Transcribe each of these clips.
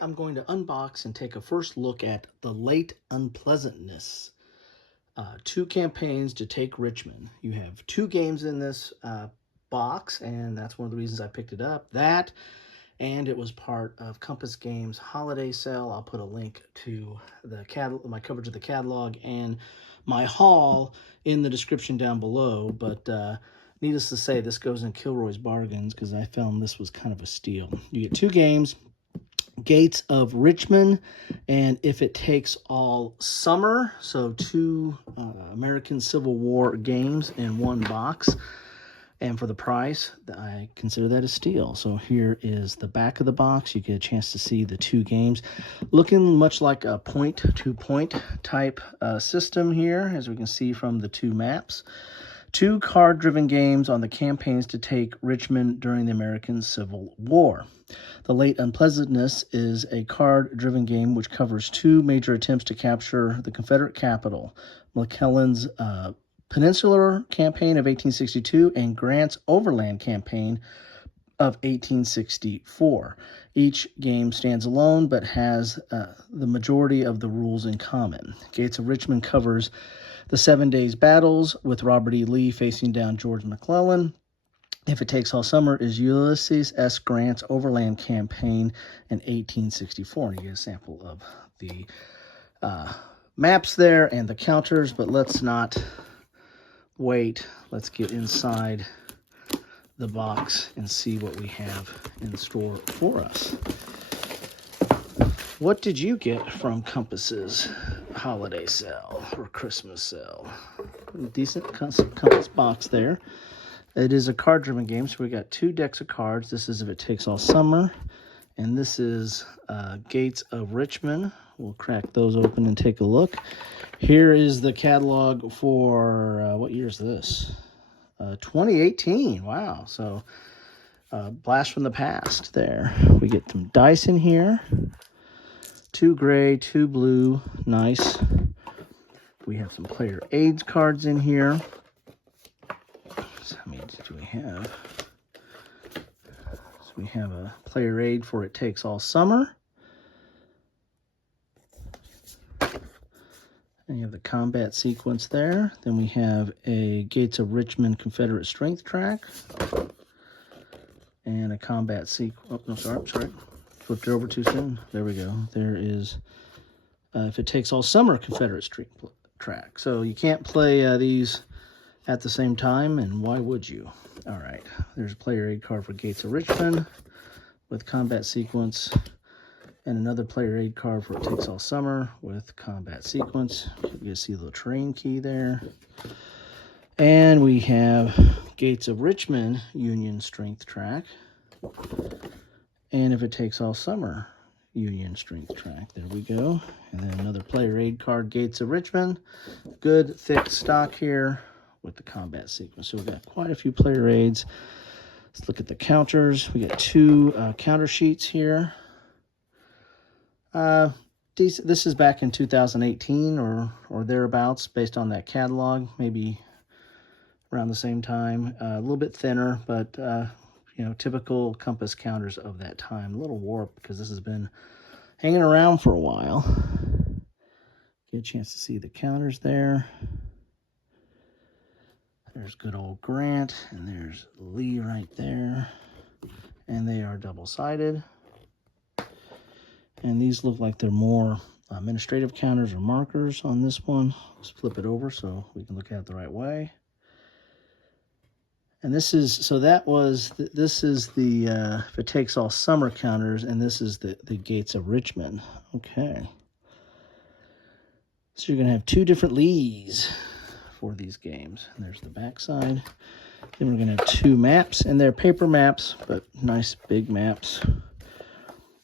I'm going to unbox and take a first look at The Late Unpleasantness. 2 campaigns to take Richmond. You have 2 games in this box, and that's one of the reasons I picked it up. That, and it was part of Compass Games' holiday sale. I'll put a link to the my coverage of the catalog and my haul in the description down below. But needless to say, this goes in Kilroy's Bargains because I found this was kind of a steal. You get 2 games. Gates of Richmond, and If It Takes All Summer. So 2 American Civil War games in one box. And for the price, I consider that a steal. So here is the back of the box. You get a chance to see the 2 games. Looking much like a point-to-point type system here, as we can see from the 2 maps. 2 card-driven games on the campaigns to take Richmond during the American Civil War. The Late Unpleasantness is a card-driven game which covers 2 major attempts to capture the Confederate capital, McClellan's Peninsular Campaign of 1862 and Grant's Overland Campaign of 1864. Each game stands alone but has the majority of the rules in common. Gates of Richmond covers the 7 days battles with Robert E. Lee facing down George McClellan. If It Takes All Summer is Ulysses S. Grant's Overland Campaign in 1864. And you get a sample of the maps there and the counters, but let's not wait. Let's get inside the box and see what we have in store for us. What did you get from Compass's holiday sale or Christmas sale? Decent Compass box there. It is a card-driven game, so we got 2 decks of cards. This is If It Takes All Summer, and this is Gates of Richmond. We'll crack those open and take a look. Here is the catalog for, what year is this? 2018. Wow. So, blast from the past there. We get some dice in here. 2 gray, 2 blue. Nice. We have some player aids cards in here. So how many do we have? So we have a player aid for It Takes All Summer. And you have the combat sequence there. Then we have a Gates of Richmond Confederate Strength Track. And a combat sequence. Oh, no, sorry. Flipped it over too soon. There we go. There is If It Takes All Summer Confederate Strength Track. So you can't play these at the same time, and why would you? All right, there's a player aid card for Gates of Richmond with combat sequence, and another player aid card for It Takes All Summer with combat sequence. You can see the little train key there. And we have Gates of Richmond Union Strength Track, and If It Takes All Summer Union Strength Track. There we go. And then another player aid card, Gates of Richmond. Good thick stock here with the combat sequence. So we've got quite a few player aids. Let's look at the counters. We got 2 counter sheets here. This is back in 2018 or thereabouts, based on that catalog, maybe around the same time. A little bit thinner, but you know, typical Compass counters of that time. A little warped because this has been hanging around for a while. Get a chance to see the counters there. There's good old Grant, and there's Lee right there. And they are double-sided. And these look like they're more administrative counters or markers on this one. Let's flip it over so we can look at it the right way. And this is, so that was, this is the If It Takes All Summer counters, and this is the Gates of Richmond. Okay. So you're going to have 2 different Lees for these games. And there's the back side. Then we're going to have 2 maps, and they're paper maps, but nice big maps.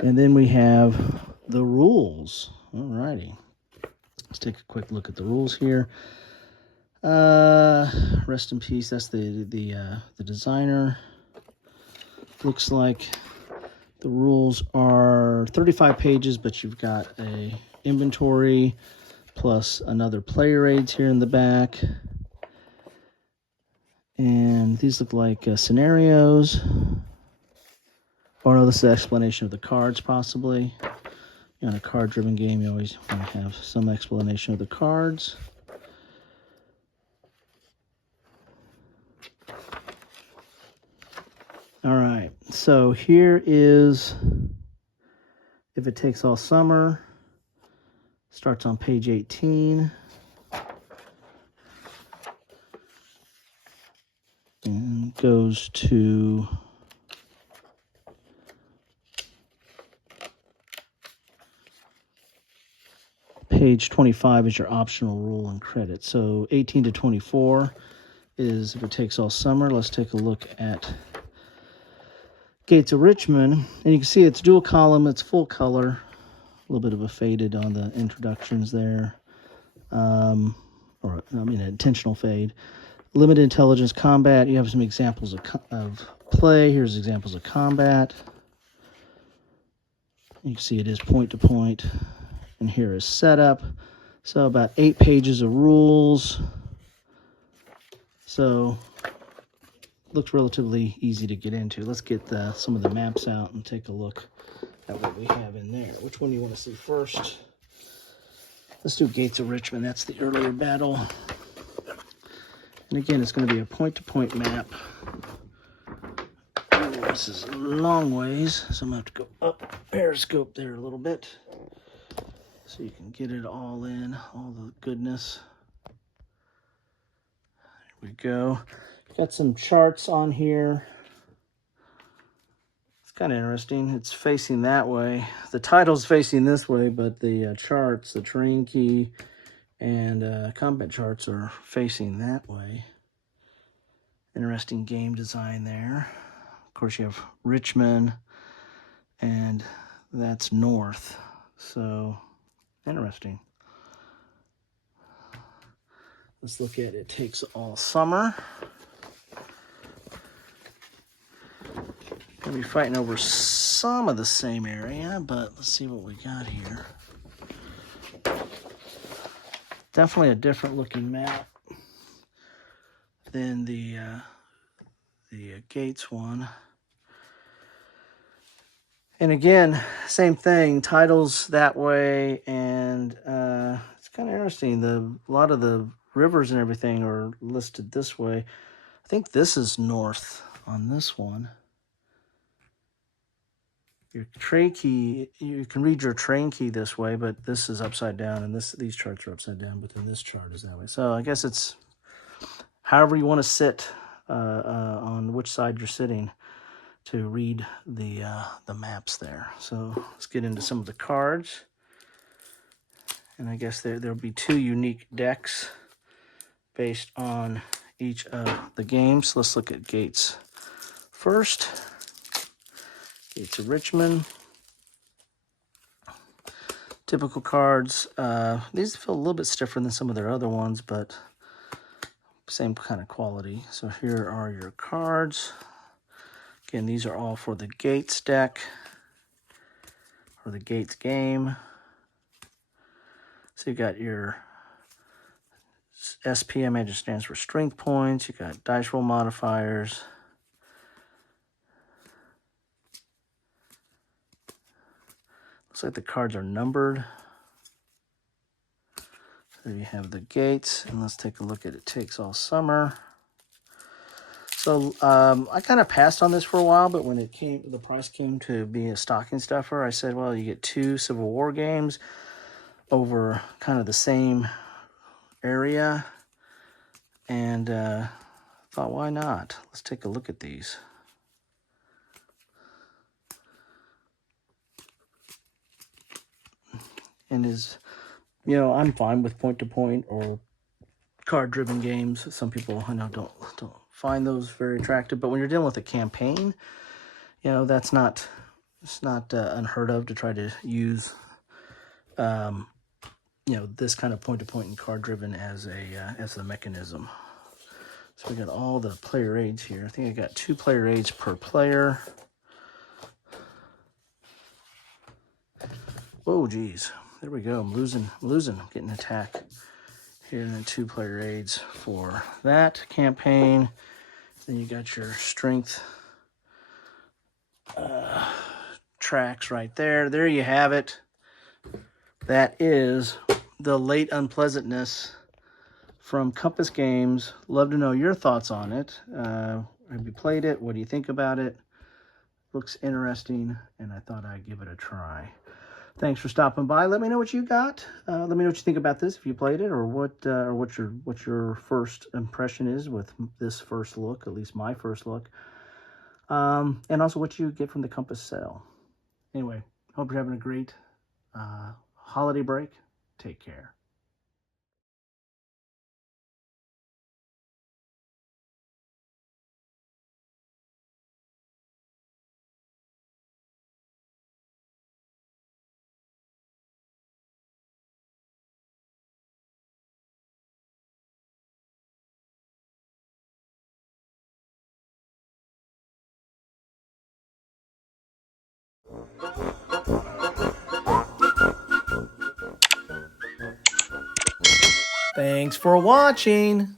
And then we have the rules. Alrighty. Let's take a quick look at the rules here. Rest in peace. That's the designer. Looks like the rules are 35 pages, but you've got a inventory plus another player aids here in the back. And these look like scenarios. Or no, this is an explanation of the cards, possibly. On a card-driven game, you always want to have some explanation of the cards. All right, so here is If It Takes All Summer. Starts on page 18. And goes to page 25 is your optional rule and credit. So 18 to 24 is If It Takes All Summer. Let's take a look at Gates of Richmond. And you can see it's dual column, it's full color. A little bit of a faded on the introductions there. Intentional fade. Limited intelligence combat. You have some examples of play. Here's examples of combat. You can see it is point to point. And here is setup. So about 8 pages of rules. So looks relatively easy to get into. Let's get some of the maps out and take a look at what we have in there. Which one do you want to see first? Let's do Gates of Richmond. That's the earlier battle. And again, it's going to be a point-to-point map. Ooh, this is a long ways, so I'm going to have to go up periscope there a little bit so you can get it all in, all the goodness. There we go. Got some charts on here. It's kind of interesting. It's facing that way. The title's facing this way, but the charts, the terrain key, and combat charts are facing that way. Interesting game design there. Of course, you have Richmond, and that's north. So, interesting. Let's look at It Takes All Summer. Gonna be fighting over some of the same area, but let's see what we got here. Definitely a different looking map than the Gates one. And again, same thing, titles that way, and it's kind of interesting. A lot of the rivers and everything are listed this way. I think this is north on this one. Your tray key, you can read your train key this way, but this is upside down, and these charts are upside down, but then this chart is that way. So I guess it's however you want to sit on which side you're sitting to read the maps there. So let's get into some of the cards. And I guess there'll be 2 unique decks based on each of the games. Let's look at Gates first. Gates of Richmond. Typical cards. These feel a little bit stiffer than some of their other ones, but same kind of quality. So here are your cards. Again, these are all for the Gates deck, or the Gates game. So you got your SP, I imagine stands for strength points. You got dice roll modifiers. Looks like the cards are numbered. So you have the Gates, and let's take a look at It Takes All Summer. So I kind of passed on this for a while, but when the price came to be a stocking stuffer, I said, well, you get 2 Civil War games over kind of the same area, and thought, why not? Let's take a look at these. And I'm fine with point-to-point or card-driven games. Some people, I know, don't find those very attractive, but when you're dealing with a campaign, it's not unheard of to try to use this kind of point-to-point and card-driven as a mechanism. So we got all the player aids here. I think I got 2 player aids per player. Whoa, geez. There we go. I'm losing. I'm getting attacked here. And then 2 player aids for that campaign. Then you got your strength tracks right there. There you have it. That is the Late Unpleasantness from Compass Games. Love to know your thoughts on it. Have you played it? What do you think about it? Looks interesting, and I thought I'd give it a try. Thanks for stopping by. Let me know what you got. Let me know what you think about this, if you played it, or what your first impression is with this first look, at least my first look. And also what you get from the Compass sale. Anyway, hope you're having a great holiday break. Take care. Thanks for watching.